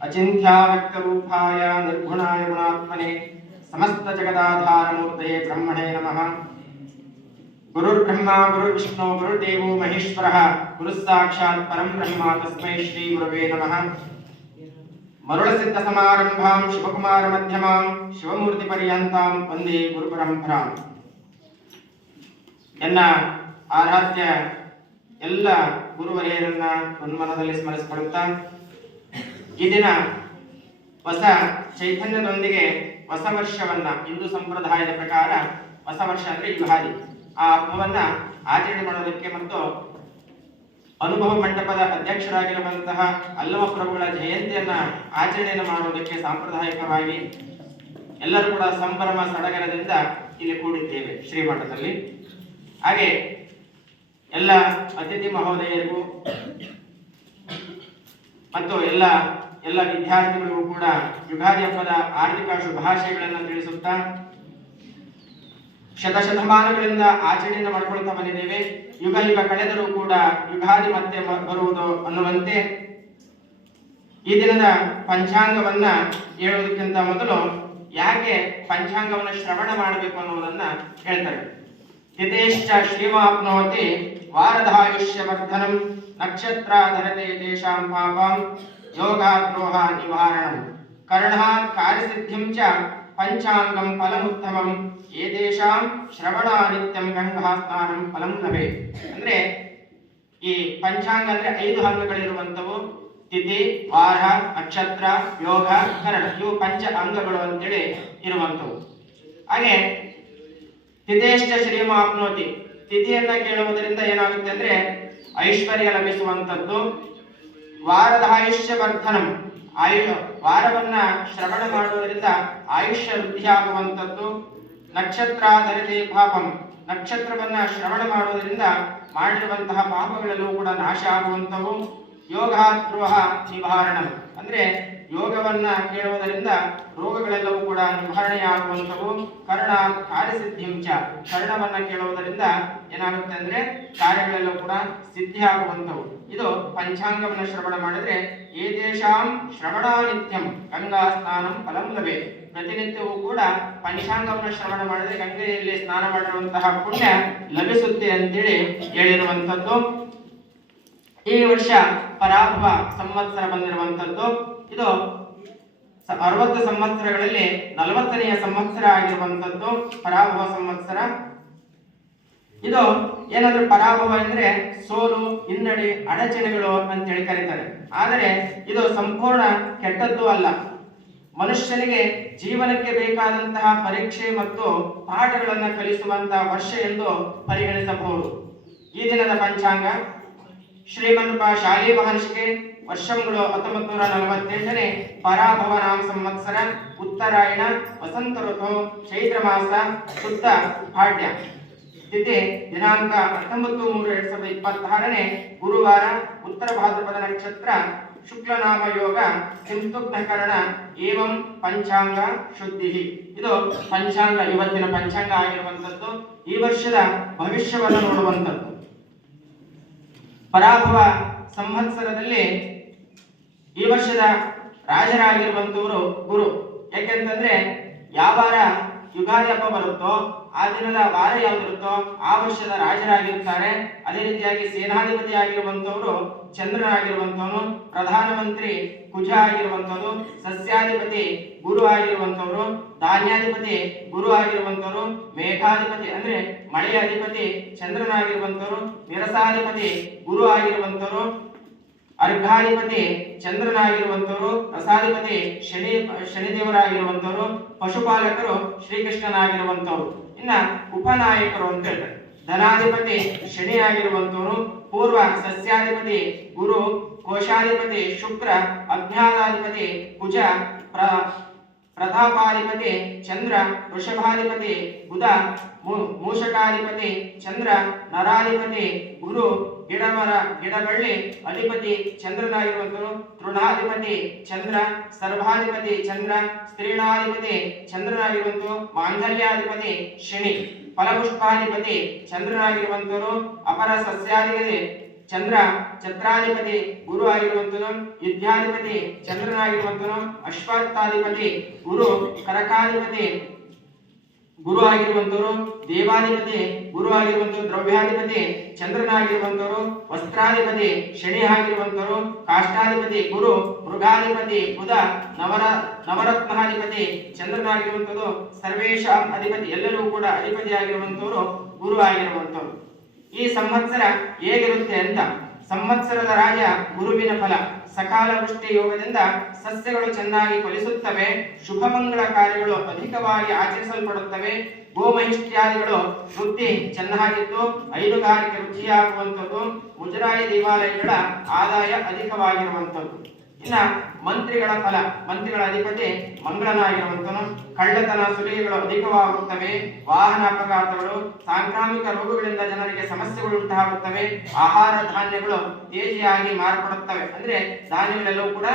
अचिन्त्याव्यक्तरूपाय निर्गुणाय गुणात्मने समस्त जगदाधारमूर्तये ब्रह्मणे नमः। गुरुर्ब्रह्मा गुरुर्विष्णु गुरुर्देवो महेश्वरः गुरुः साक्षात् परं ब्रह्म तस्मै श्री गुरवे नमः। मरुळसिद्धसमारम्भां शिवकुमारमध्यमां शिवमूर्तिपर्यन्तां वन्दे गुरुपरम्परां। ಎನ್ನ ಆರಾಧ್ಯ ಎಲ್ಲ ಗುರುವರಿಯರನ್ನ ಮನದಲ್ಲಿ ಸ್ಮರಿಸಿಕೊಳ್ಳುತ್ತಾ ಈ ದಿನ ಹೊಸ ಚೈತನ್ಯದೊಂದಿಗೆ ಹೊಸ ವರ್ಷವನ್ನ ಹಿಂದೂ ಸಂಪ್ರದಾಯದ ಪ್ರಕಾರ ಹೊಸ ವರ್ಷ ಅಂದ್ರೆ ಯುಗಾದಿ ಆ ಹಬ್ಬವನ್ನ ಆಚರಣೆ ಮಾಡೋದಕ್ಕೆ ಮತ್ತು ಅನುಭವ ಮಂಟಪದ ಅಧ್ಯಕ್ಷರಾಗಿರುವಂತಹ ಅಲ್ಲಮ ಪ್ರಭುಗಳ ಜಯಂತಿಯನ್ನ ಆಚರಣೆಯನ್ನು ಮಾಡುವುದಕ್ಕೆ ಸಾಂಪ್ರದಾಯಿಕವಾಗಿ ಎಲ್ಲರೂ ಕೂಡ ಸಂಭ್ರಮ ಸಡಗರದಿಂದ ಇಲ್ಲಿ ಕೂಡಿದ್ದೇವೆ ಶ್ರೀಮಠದಲ್ಲಿ। ಹಾಗೆ ಎಲ್ಲ ಅತಿಥಿ ಮಹೋದಯರಿಗೂ ಮತ್ತು ಎಲ್ಲ ವಿದ್ಯಾರ್ಥಿಗಳಿಗೂ ಕೂಡ ಯುಗಾದಿ ಹಬ್ಬದ ಆರ್ಥಿಕ ಶುಭಾಶಯಗಳನ್ನು ತಿಳಿಸುತ್ತಾ ಶತಶತಮಾನಗಳಿಂದ ಆಚರಣೆಯನ್ನು ಮಾಡಿಕೊಳ್ತಾ ಬಂದಿದ್ದೇವೆ। ಯುಗ ಕಳೆದರೂ ಕೂಡ ಯುಗಾದಿ ಮತ್ತೆ ಬರುವುದು ಅನ್ನುವಂತೆ ಈ ದಿನದ ಪಂಚಾಂಗವನ್ನ ಹೇಳುವುದಕ್ಕಿಂತ ಮೊದಲು ಯಾಕೆ ಪಂಚಾಂಗವನ್ನು ಶ್ರವಣ ಮಾಡಬೇಕು ಅನ್ನುವುದನ್ನ ಹೇಳ್ತಾರೆ। ತಿಥೇಶ್ಚ ಶ್ರೀಮಾಪ್ನೋತಿ ವಾರಧಾಯುಷ್ಯವರ್ಧನಂ ನಕ್ಷತ್ರಾಧರತೆ ತೇಷಾಂ ಪಾಪಂ ಯೋಗಾದ್ರೋಹ ನಿವಾರಣಂ ಕರ್ಣಾತ್ ಕಾರ್ಯಸಿದ್ಧಿಂ ಚ ಪಂಚಾಂಗಂ ಫಲಮುತ್ತಮಂ ಏತೇಷಾಂ ಶ್ರವಣಾನಿತ್ಯಂ ಗಂಗಾ ಸ್ನಾನಂ ಫಲಂ ಲಭೆ। ಅಂದ್ರೆ ಈ ಪಂಚಾಂಗ ಅಂದ್ರೆ 5 ಅಂಗಗಳಿರುವಂತವು ತಿಥಿ ವಾರ ನಕ್ಷತ್ರ ಯೋಗ ಕರಣ ಇವು ಪಂಚ ಅಂಗಗಳು ಅಂತೇಳಿ ಇರುವಂತವು। ಹಾಗೆ ತಿಥೇಶ್ಚ ಶ್ರೀಮಾಪ್ನೋತಿ ತಿಥಿಯನ್ನ ಕೇಳುವುದರಿಂದ ಏನಾಗುತ್ತೆ ಅಂದ್ರೆ ಐಶ್ವರ್ಯ ಲಭಿಸುವಂತದ್ದು। ವಾರದಾಯುಷ್ಯ ವರ್ಧನಂ ವಾರವನ್ನ ಶ್ರವಣ ಮಾಡುವುದರಿಂದ ಆಯುಷ್ಯ ವೃದ್ಧಿಯಾಗುವಂತದ್ದು। ನಕ್ಷತ್ರಾಧರತೆ ಪಾಪಂ ನಕ್ಷತ್ರವನ್ನ ಶ್ರವಣ ಮಾಡುವುದರಿಂದ ಮಾಡಿರುವಂತಹ ಪಾಪಗಳೆಲ್ಲವೂ ಕೂಡ ನಾಶ ಆಗುವಂತವು। ಯೋಗಾದ್ರೋಹ ನಿವಾರಣಂ ಅಂದ್ರೆ ಯೋಗವನ್ನ ಕೇಳುವುದರಿಂದ ರೋಗಗಳೆಲ್ಲವೂ ಕೂಡ ನಿವಾರಣೆಯಾಗುವಂತವು। ಕರ್ಣ ಕಾರ್ಯಸಿದ್ಧಿಂಚ ಕರ್ಣವನ್ನ ಕೇಳುವುದರಿಂದ ಏನಾಗುತ್ತೆ ಅಂದ್ರೆ ಕಾರ್ಯಗಳೆಲ್ಲವೂ ಕೂಡ ಸಿದ್ಧಿ ಆಗುವಂತವು। ಇದು ಪಂಚಾಂಗವನ್ನ ಶ್ರವಣ ಮಾಡಿದ್ರೆ ಏತೇಷಾಂ ಶ್ರವಣಾನಿತ್ಯಂ ಗಂಗಾ ಸ್ನಾನಂ ಫಲಂ ಲಭೆ। ಪ್ರತಿನಿತ್ಯವೂ ಕೂಡ ಪಂಚಾಂಗವನ್ನು ಶ್ರವಣ ಮಾಡಿದ್ರೆ ಗಂಗೆಯಲ್ಲಿ ಸ್ನಾನ ಮಾಡಿರುವಂತಹ ಪುಣ್ಯ ಲಭಿಸುತ್ತೆ ಅಂತೇಳಿ ಹೇಳಿರುವಂತದ್ದು। ಈ ವರ್ಷ ಪರಾಭವ ಸಂವತ್ಸರ ಬಂದಿರುವಂತದ್ದು ಇದು 60 ಸಂವತ್ಸರಗಳಲ್ಲಿ 40ನೆಯ ಸಂವತ್ಸರ ಆಗಿರುವಂತದ್ದು ಪರಾಭವ ಸಂವತ್ಸರ। ಇದು ಏನಾದ್ರೂ ಪರಾಭವ ಅಂದ್ರೆ ಸೋಲು ಹಿನ್ನಡೆ ಅಡಚಣೆಗಳು ಅಂತ ಹೇಳಿ ಕರೀತಾರೆ। ಆದರೆ ಇದು ಸಂಪೂರ್ಣ ಕೆಟ್ಟದ್ದು ಅಲ್ಲ, ಮನುಷ್ಯನಿಗೆ ಜೀವನಕ್ಕೆ ಬೇಕಾದಂತಹ ಪರೀಕ್ಷೆ ಮತ್ತು ಪಾಠಗಳನ್ನು ಕಲಿಸುವಂತಹ ವರ್ಷ ಎಂದು ಪರಿಗಣಿಸಬಹುದು। ಈ ದಿನದ ಪಂಚಾಂಗ ಶ್ರೀಮಂತ ಶಾಲಿ ಮಹರ್ಷಿಗೆ ವರ್ಷಗಳು 1948ನೇ ಪರಾಭವ ನಾಮ ಸಂವತ್ಸರ ಉತ್ತರಾಯಣ ವಸಂತ ಋತು ಚೈತ್ರ ಮಾಸ ಶುದ್ಧ ಪಾಡ್ಯ ತಿಥಿ ದಿನಾಂಕ 19/3/2026ನೇ ಗುರುವಾರ ಉತ್ತರ ಭಾದ್ರಪದ ನಕ್ಷತ್ರ ಶುಕ್ಲನಾಮ ಯೋಗ ಸಿಂಧುಗ್ನಕರಣ ಏವಂ ಪಂಚಾಂಗ ಶುದ್ಧಿ। ಇದು ಪಂಚಾಂಗ ಇವತ್ತಿನ ಪಂಚಾಂಗ ಆಗಿರುವಂತದ್ದು। ಈ ವರ್ಷದ ಭವಿಷ್ಯವನ್ನು ನೋಡುವಂತದ್ದು। ಪರಾಭವ ಸಂವತ್ಸರದಲ್ಲಿ ಈ ವರ್ಷದ ರಾಜರಾಗಿರುವಂತವರು ಗುರು। ಯಾಕೆಂತಂದ್ರೆ ಯಾವ ವಾರ ಯುಗಾದಿ ಹಬ್ಬ ಬರುತ್ತೋ ಆ ದಿನದ ವಾರ ಯಾವ್ದಿರುತ್ತೋ ಆ ವರ್ಷದ ರಾಜರಾಗಿರ್ತಾರೆ। ಅದೇ ರೀತಿಯಾಗಿ ಸೇನಾಧಿಪತಿ ಆಗಿರುವಂತವರು ಚಂದ್ರನಾಗಿರುವಂತವನು, ಪ್ರಧಾನಮಂತ್ರಿ ಕುಜ ಆಗಿರುವಂತವರು, ಸಸ್ಯಾಧಿಪತಿ ಗುರು ಆಗಿರುವಂತವರು, ಧಾನ್ಯಾಧಿಪತಿ ಗುರು ಆಗಿರುವಂತವರು, ಮೇಘಾಧಿಪತಿ ಅಂದ್ರೆ ಮಳೆಯ ಅಧಿಪತಿ ಚಂದ್ರನಾಗಿರುವಂತವರು, ವಿರಸಾಧಿಪತಿ ಗುರು ಆಗಿರುವಂತವರು, ಅರ್ಘಾಧಿಪತಿ ಚಂದ್ರನಾಗಿರುವಂತವರು, ರಸಾಧಿಪತಿ ಶನಿದೇವರಾಗಿರುವಂತವರು, ಪಶುಪಾಲಕರು ಶ್ರೀಕೃಷ್ಣನಾಗಿರುವಂತವರು। ಇನ್ನ ಉಪನಾಯಕರು ಅಂತ ಹೇಳ್ತಾರೆ। ಧನಾಧಿಪತಿ ಶನಿ ಆಗಿರುವಂತವರು, ಪೂರ್ವ ಸಸ್ಯಾಧಿಪತಿ ಗುರು, ಕೋಶಾಧಿಪತಿ ಶುಕ್ರ, ಅಜ್ಞಾನಾಧಿಪತಿ ಕುಜ, ಪ್ರತಾಪಾಧಿಪತಿ ಚಂದ್ರ, ವೃಷಭಾಧಿಪತಿ ಬುಧ, ಮೂಷಕಾಧಿಪತಿ ಚಂದ್ರ, ನರಾಧಿಪತಿ ಗುರು, ಗಿಡಬಳ್ಳಿ ಅಧಿಪತಿ ಚಂದ್ರನಾಗಿರುವಂತರು, ತೃಣಾಧಿಪತಿ ಚಂದ್ರ, ಸರ್ವಾಧಿಪತಿ ಚಂದ್ರ, ಸ್ತ್ರೀಣಾಧಿಪತಿ ಚಂದ್ರನಾಗಿರುವಂತರು, ಮಾಂಗಲ್ಯಾಧಿಪತಿ ಶನಿ, ಫಲಪುಷ್ಪಾಧಿಪತಿ ಚಂದ್ರನಾಗಿರುವಂತವರು, ಅಪರ ಸಸ್ಯಾಧಿಪತಿ ಚಂದ್ರ ಛತ್ರಾಧಿಪತಿ ಗುರು ಆಗಿರುವಂತನು, ಯುದ್ಧಾಧಿಪತಿ ಚಂದ್ರನಾಗಿರುವಂತನು, ಅಶ್ವತ್ಥಾಧಿಪತಿ ಗುರು, ಕರಕಾಧಿಪತಿ ಗುರು ಆಗಿರುವಂತವರು, ದೇವಾಧಿಪತಿ ಗುರು ಆಗಿರುವಂತವರು, ದ್ರವ್ಯಾಧಿಪತಿ ಚಂದ್ರನಾಗಿರುವಂತವರು, ವಸ್ತ್ರಾಧಿಪತಿ ಶನಿ ಆಗಿರುವಂತವರು, ಕಾಷ್ಟಾಧಿಪತಿ ಗುರು, ಮೃಗಾಧಿಪತಿ ಬುಧ, ನವರತ್ನಾಧಿಪತಿ ಚಂದ್ರನಾಗಿರುವಂತದ್ದು, ಸರ್ವೇಶಾಂ ಅಧಿಪತಿ ಎಲ್ಲರೂ ಕೂಡ ಅಧಿಪತಿಯಾಗಿರುವಂತವರು ಗುರು ಆಗಿರುವಂತವರು. ಈ ಸಂವತ್ಸರ ಹೇಗಿರುತ್ತೆ ಅಂತ, ಸಂವತ್ಸರದ ರಾಜ ಗುರುವಿನ ಫಲ. ಸಕಾಲ ವೃಷ್ಟಿ ಯೋಗದಿಂದ ಸಸ್ಯಗಳು ಚೆನ್ನಾಗಿ ಫಲಿಸುತ್ತವೆ, ಶುಭಮಂಗಳ ಕಾರ್ಯಗಳು ಅಧಿಕವಾಗಿ ಆಚರಿಸಲ್ಪಡುತ್ತವೆ, ಗೋಮಹಿಷ್ಟ್ಯಾದಿಗಳು ವೃದ್ಧಿ ಚೆನ್ನಾಗಿದ್ದು ಹೈನುಗಾರಿಕೆ ವೃದ್ಧಿಯಾಗುವಂಥದ್ದು, ಮುಜರಾಯಿ ದೇವಾಲಯಗಳ ಆದಾಯ ಅಧಿಕವಾಗಿರುವಂಥದ್ದು. ಇನ್ನ ಮಂತ್ರಿಗಳ ಫಲ, ಮಂತ್ರಿಗಳ ಅಧಿಪತಿ ಮಂಗಳನಾಗಿರುವಂತನು, ಕಳ್ಳತನ ಸುಲಿಗೆಗಳು ಅಧಿಕವಾಗುತ್ತವೆ, ವಾಹನ ಅಪಘಾತಗಳು, ಸಾಂಕ್ರಾಮಿಕ ರೋಗಗಳಿಂದ ಜನರಿಗೆ ಸಮಸ್ಯೆಗಳು ಉಂಟಾಗುತ್ತವೆ, ಆಹಾರ ಧಾನ್ಯಗಳು ತೇಜಿಯಾಗಿ ಮಾರ್ಪಡುತ್ತವೆ, ಅಂದ್ರೆ ಧಾನ್ಯಗಳೆಲ್ಲವೂ ಕೂಡ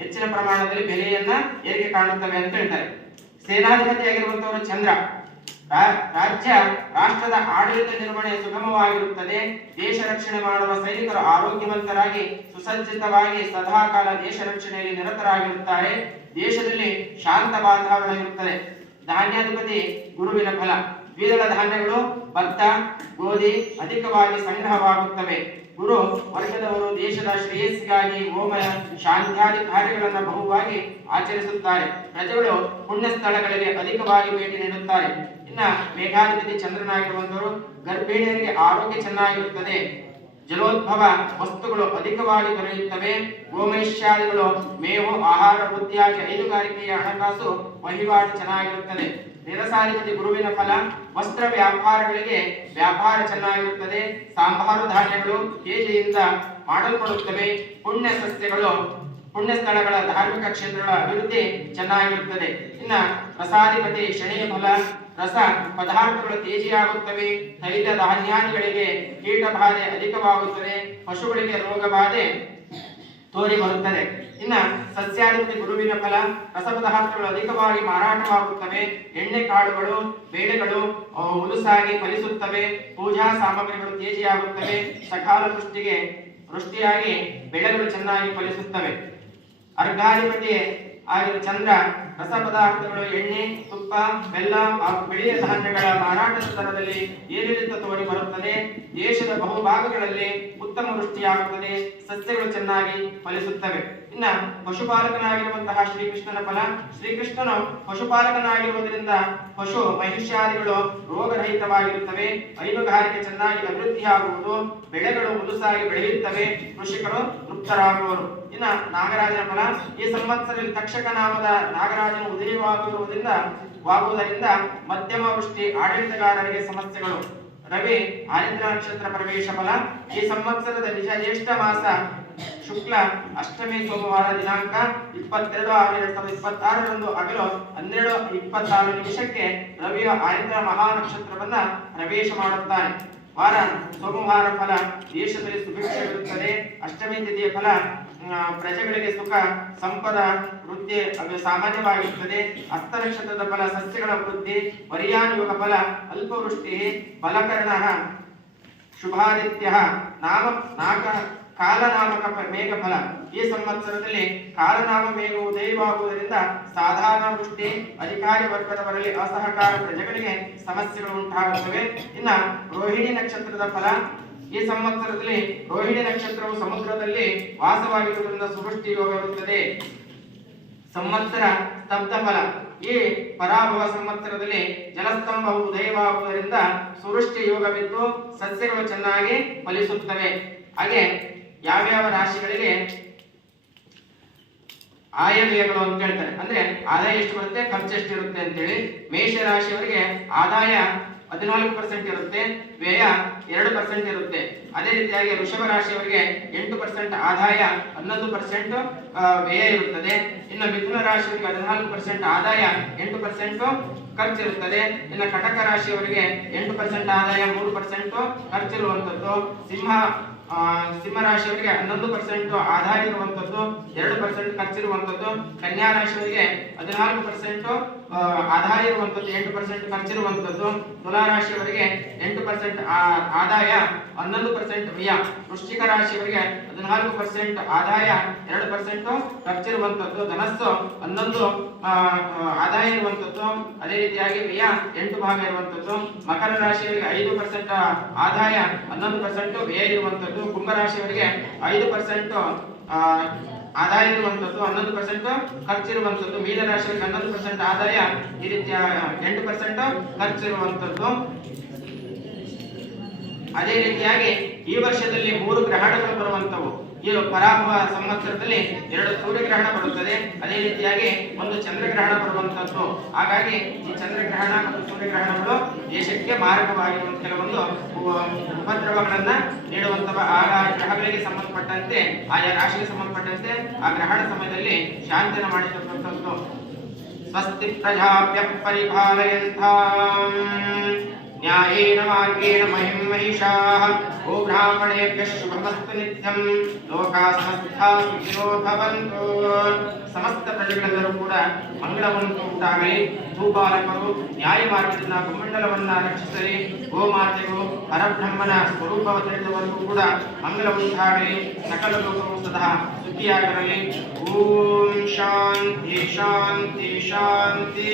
ಹೆಚ್ಚಿನ ಪ್ರಮಾಣದಲ್ಲಿ ಬೆಲೆಯನ್ನ ಏರಿಕೆ ಕಾಣುತ್ತವೆ ಅಂತ ಹೇಳ್ತಾರೆ. ಸೇನಾಧಿಪತಿಯಾಗಿರುವಂತವರು ಚಂದ್ರ, ರಾಜ್ಯ ರಾಷ್ಟ್ರದ ಆಡಳಿತ ನಿರ್ವಹಣೆ ಸುಗಮವಾಗಿರುತ್ತದೆ, ದೇಶ ರಕ್ಷಣೆ ಮಾಡುವ ಸೈನಿಕರು ಆರೋಗ್ಯವಂತರಾಗಿ ಸುಸಜ್ಜಿತವಾಗಿ ಸದಾಕಾಲ ದೇಶ ರಕ್ಷಣೆಯಲ್ಲಿ ನಿರತರಾಗಿರುತ್ತಾರೆ, ದೇಶದಲ್ಲಿ ಶಾಂತ ವಾತಾವರಣ ಇರುತ್ತದೆ. ಧಾನ್ಯಾಧಿಪತಿ ಗುರುವಿನ ಫಲ, ದ್ವಿದಳ ಧಾನ್ಯಗಳು ಭತ್ತ ಗೋಧಿ ಅಧಿಕವಾಗಿ ಸಂಗ್ರಹವಾಗುತ್ತವೆ. ಗುರು ವರ್ಗದವರು ದೇಶದ ಶ್ರೇಯಸ್ಸಿಗಾಗಿ ಹೋಮ ಶಾಂತ್ಯಾದಿ ಕಾರ್ಯಗಳನ್ನು ಬಹುವಾಗಿ ಆಚರಿಸುತ್ತಾರೆ, ಪ್ರಜೆಗಳು ಪುಣ್ಯ ಸ್ಥಳಗಳಿಗೆ ಅಧಿಕವಾಗಿ ಭೇಟಿ ನೀಡುತ್ತಾರೆ. ಇನ್ನ ಮೇಘಾಧಿಪತಿ ಚಂದ್ರನಾಗಿರುವಂತವರು, ಗರ್ಭಿಣಿಯರಿಗೆ ಆರೋಗ್ಯ ಚೆನ್ನಾಗಿರುತ್ತದೆ, ಜಲೋದ್ಭವ ವಸ್ತುಗಳು ಅಧಿಕವಾಗಿ ದೊರೆಯುತ್ತವೆ, ಗೋಮೈಷ್ಯಾದಿಗಳು ಮೇವು ಆಹಾರ ವೃದ್ಧಿಯಾಗಿ ಹೈನುಗಾರಿಕೆಯ ಹಣಕಾಸು ವಹಿವಾಟು ಚೆನ್ನಾಗಿರುತ್ತದೆ. ನಿರಸಾಧಿಪತಿ ಗುರುವಿನ ಫಲ, ವಸ್ತ್ರ ವ್ಯಾಪಾರಗಳಿಗೆ ವ್ಯಾಪಾರ ಚೆನ್ನಾಗಿರುತ್ತದೆ, ಸಾಂಬಾರು ಧಾನ್ಯಗಳು ತೇಜಿಯಿಂದ ಮಾಡಲ್ಪಡುತ್ತವೆ, ಪುಣ್ಯ ಸಸ್ಯಗಳು ಪುಣ್ಯ ಸ್ಥಳಗಳ ಧಾರ್ಮಿಕ ಕ್ಷೇತ್ರಗಳ ಅಭಿವೃದ್ಧಿ ಚೆನ್ನಾಗಿರುತ್ತದೆ. ಇನ್ನ ರಸಾಧಿಪತಿ ಶನಿಯ ಫಲ, ರಸ ಪದಾರ್ಥಗಳು ತೇಜಿಯಾಗುತ್ತವೆ, ತೈಲ ಧಾನ್ಯಾದಿಗಳಿಗೆ ಕೀಟ ಬಾಧೆ ಅಧಿಕವಾಗುತ್ತದೆ, ಪಶುಗಳಿಗೆ ರೋಗ ಬಾಧೆ ತೋರಿ ಬರುತ್ತದೆ. ಇನ್ನ ಸಸ್ಯಾಧಿಪತಿ ಗುರುವಿನ ಫಲ, ರಸ ಪದಾರ್ಥಗಳು ಅಧಿಕವಾಗಿ ಮಾರಾಟವಾಗುತ್ತವೆ, ಎಣ್ಣೆ ಕಾಳುಗಳು ಬೇಳೆಗಳು ಹುಲುಸಾಗಿ ಫಲಿಸುತ್ತವೆ, ಪೂಜಾ ಸಾಮಗ್ರಿಗಳು ತೇಜಿಯಾಗುತ್ತವೆ, ಸಕಾಲ ವೃಷ್ಟಿಯಾಗಿ ಬೆಳೆಗಳು ಚೆನ್ನಾಗಿ ಫಲಿಸುತ್ತವೆ. ಅರ್ಘಾಧಿಪತಿ ಆಗಿರುವ ಚಂದ್ರ, ರಸ ಪದಾರ್ಥಗಳು ಎಣ್ಣೆ ತುಪ್ಪ ಬೆಲ್ಲ ಹಾಗೂ ಬೆಳೆಯ ಧಾನ್ಯಗಳ ಮಾರಾಟದ ದರದಲ್ಲಿ ಏರಿಳಿತ ತೋರಿ ಬರುತ್ತದೆ, ದೇಶದ ಬಹುಭಾಗಗಳಲ್ಲಿ ಉತ್ತಮ ವೃಷ್ಟಿಯಾಗುತ್ತದೆ, ಸಸ್ಯಗಳು ಚೆನ್ನಾಗಿ ಫಲಿಸುತ್ತವೆ. ಇನ್ನ ಪಶುಪಾಲಕನಾಗಿರುವಂತಹ ಶ್ರೀಕೃಷ್ಣನ ಫಲ, ಶ್ರೀಕೃಷ್ಣನು ಪಶುಪಾಲಕನಾಗಿರುವುದರಿಂದ ಪಶು ಮಹಿಷ್ಯಾದಿಗಳು ರೋಗರಹಿತವಾಗಿರುತ್ತವೆ, ಹೈನುಗಾರಿಕೆ ಚೆನ್ನಾಗಿ ಅಭಿವೃದ್ಧಿಯಾಗುವುದು, ಬೆಳೆಗಳು ಹುಲುಸಾಗಿ ಬೆಳೆಯುತ್ತವೆ, ಕೃಷಿಕರು ತೃಪ್ತರಾಗುವರು. ಇನ್ನ ನಾಗರಾಜನ ಫಲ, ಈ ಸಂವತ್ಸರದಲ್ಲಿ ತಕ್ಷಕ ನಾಮದ ನಾಗರಾಜನು ಉದಯವಾಗುವುದರಿಂದ ಮಧ್ಯಮ ವೃಷ್ಟಿ, ಆಡಳಿತಗಾರರಿಗೆ ಸಮಸ್ಯೆಗಳು. ರವಿ ಆರಿದ್ರ ನಕ್ಷತ್ರ ಪ್ರವೇಶ ಫಲ, ಈ ಸಂವತ್ಸರದ ಜ್ಯೇಷ್ಠ ಮಾಸ ಶುಕ್ಲ ಅಷ್ಟಮಿ ಸೋಮವಾರ ದಿನಾಂಕ 22/6/2026 ಹಗಲು 12:26 ರವಿಯ ಆರಿದ್ರ ಮಹಾ ನಕ್ಷತ್ರವನ್ನ ಪ್ರವೇಶ ಮಾಡುತ್ತಾನೆ. ವಾರ ಸೋಮವಾರ ಫಲ, ದೇಶದಲ್ಲಿ ಸುಭಿಕ್ಷವಿರುತ್ತದೆ. ಅಷ್ಟಮಿ ತಿಥಿಯ ಫಲ, ಪ್ರಜೆಗಳಿಗೆ ಸುಖ ಸಂಪದ ವೃದ್ಧಿ ಸಾಮಾನ್ಯವಾಗಿರುತ್ತದೆ. ಹಸ್ತ ನಕ್ಷತ್ರದ ಫಲ, ಸಸ್ಯಗಳ ವೃದ್ಧಿ. ವರಿಯಾನ್ ಯೋಗ ಫಲ, ಅಲ್ಪವೃಷ್ಟಿ. ಫಲಕರ್ಣ ಶುಭಾದಿತ್ಯ ಕಾಲನಾಮಕ ಮೇಘ ಫಲ, ಈ ಸಂವತ್ಸರದಲ್ಲಿ ಕಾಲನಾಮ ಮೇಘ ಉದಯವಾಗುವುದರಿಂದ ಸಾಧಾರಣ ವೃಷ್ಟಿ, ಅಧಿಕಾರಿ ವರ್ಗದವರಲ್ಲಿ ಅಸಹಕಾರ, ಪ್ರಜೆಗಳಿಗೆ ಸಮಸ್ಯೆಗಳು ಉಂಟಾಗುತ್ತವೆ. ಇನ್ನ ರೋಹಿಣಿ ನಕ್ಷತ್ರದ ಫಲ, ಈ ಸಂವತ್ಸರದಲ್ಲಿ ರೋಹಿಣಿ ನಕ್ಷತ್ರವು ಸಮುದ್ರದಲ್ಲಿ ವಾಸವಾಗಿರುವುದರಿಂದ ಸುವೃಷ್ಟಿ ಯೋಗ ಇರುತ್ತದೆ. ಸಂವತ್ಸರ ಸ್ತಬ್ಧ ಫಲ, ಈ ಪರಾಭವ ಸಂವತ್ಸರದಲ್ಲಿ ಜಲಸ್ತಂಭವು ಉದಯವಾಗುವುದರಿಂದ ಸುವೃಷ್ಟಿ ಯೋಗವಿದ್ದು ಸಸ್ಯಗಳು ಚೆನ್ನಾಗಿ ಫಲಿಸುತ್ತವೆ. ಹಾಗೆ ಯಾವ್ಯಾವ ರಾಶಿಗಳಿಗೆ ಆಯವ್ಯಯಗಳು ಅಂತ ಹೇಳ್ತಾರೆ, ಅಂದ್ರೆ ಆದಾಯ ಎಷ್ಟು ಬರುತ್ತೆ, ಖರ್ಚು ಎಷ್ಟು ಇರುತ್ತೆ ಅಂತೇಳಿ. ಮೇಷ ರಾಶಿಯವರಿಗೆ ಆದಾಯ 14% ಇರುತ್ತೆ, ವ್ಯಯ 2% ಇರುತ್ತೆ. ಅದೇ ರೀತಿಯಾಗಿ ವೃಷಭ ರಾಶಿಯವರಿಗೆ 8% ಆದಾಯ, 11% ವ್ಯಯ ಇರುತ್ತದೆ. ಇನ್ನು ಮಿಥುನ ರಾಶಿಯವರಿಗೆ 14% ಆದಾಯ, 8% ಖರ್ಚಿರುತ್ತದೆ. ಇನ್ನು ಕಟಕ ರಾಶಿಯವರಿಗೆ 8% ಆದಾಯ, 3% ಖರ್ಚಿರುವಂಥದ್ದು. ಸಿಂಹ ರಾಶಿಯವರಿಗೆ 11% ಆದಾಯ ಇರುವಂಥದ್ದು, 2% ಖರ್ಚಿರುವಂಥದ್ದು. ಕನ್ಯಾ ರಾಶಿಯವರಿಗೆ 14% ಆದಾಯ ಇರುವಂತದ್ದು, 8% ಖರ್ಚಿರುವಂತದ್ದು. ತುಲಾ ರಾಶಿಯವರಿಗೆ 8% ಆದಾಯ, 11% ವ್ಯಯ. ವೃಶ್ಚಿಕ ರಾಶಿಯವರಿಗೆ 14% ಆದಾಯ, 2% ಖರ್ಚಿರುವಂತದ್ದು. ಧನಸ್ಸು 11 ಆದಾಯ ಇರುವಂತದ್ದು, ಅದೇ ರೀತಿಯಾಗಿ ವ್ಯಯ 8 ಭಾಗ ಇರುವಂತದ್ದು. ಮಕರ ರಾಶಿಯವರಿಗೆ 5% ಆದಾಯ, 11% ವ್ಯಯ ಇರುವಂತದ್ದು. ಕುಂಭ ರಾಶಿಯವರಿಗೆ 5% ಆದಾಯ ಇರುವಂತದ್ದು, 11% ಖರ್ಚಿರುವಂತದ್ದು. ಮೀನ ರಾಶಿಯವರಿಗೆ 11% ಆದಾಯ, ಈ ರೀತಿಯ 8% ಖರ್ಚಿರುವಂತದ್ದು. ಅದೇ ರೀತಿಯಾಗಿ ಈ ವರ್ಷದಲ್ಲಿ 3 ಗ್ರಹಣಗಳು ಬರುವಂತವು. ಈ ಪರಾಭವ ಸಂವತ್ಸರದಲ್ಲಿ 2 ಸೂರ್ಯಗ್ರಹಣ ಬರುತ್ತದೆ, ಅದೇ ರೀತಿಯಾಗಿ 1 ಚಂದ್ರಗ್ರಹಣ ಬರುವಂತದ್ದು. ಹಾಗಾಗಿ ಈ ಚಂದ್ರಗ್ರಹಣ ಮತ್ತು ಸೂರ್ಯಗ್ರಹಣಗಳು ದೇಶಕ್ಕೆ ಮಾರಕವಾಗಿರುವ ಕೆಲವೊಂದು ಉಪದ್ರವಗಳನ್ನ ನೀಡುವಂತಹ ಆ ಗ್ರಹಗಳಿಗೆ ಸಂಬಂಧಪಟ್ಟಂತೆ, ಆಯಾ ರಾಶಿಗೆ ಸಂಬಂಧಪಟ್ಟಂತೆ ಆ ಗ್ರಹಣ ಸಮಯದಲ್ಲಿ ಶಾಂತಿಯನ್ನು ಮಾಡಿರ್ತಕ್ಕಂಥದ್ದು. ಸ್ವಸ್ತಿ ಪ್ರಜಾಭ್ಯ ಪರಿಪಾಲಯಂತಾಂ ನ್ಯಾಯೇನ ಮಾರ್ಗೇಣ ಮಹಿಂ ಮಹಿಷಾಃ ಗೋ ಬ್ರಾಹ್ಮಣೇಭ್ಯಃ ಶುಭಮಸ್ತು ನಿತ್ಯಂ ಲೋಕಾಃ ಸಮಸ್ತಾಃ ಸುಖಿನೋ ಭವಂತು. ಸಮಸ್ತ ಪ್ರಜೆಗಳೆಲ್ಲರೂ ಕೂಡ ಮಂಗಳವನ್ನು ಉಂಟಾಗಲಿ. ಭೂಪಾಲಕರು ನ್ಯಾಯ ಮಾರ್ಗದಿಂದ ಭೂಮಂಡಲವನ್ನ ರಕ್ಷಿಸಲಿ. ಗೋಮಾತೆಗೂ ಪರಬ್ರಹ್ಮನ ಸ್ವರೂಪವ ತಿಳಿದವರಿಗೂ ಕೂಡ ಮಂಗಲ ಉಂಟಾಗಲಿ. ಸಕಲ ಲೋಕವು ಸದಾ ಸುಖಿಯಾಗಿರಲಿ. ಓಂ ಶಾಂತಿ ಶಾಂತಿ ಶಾಂತಿ.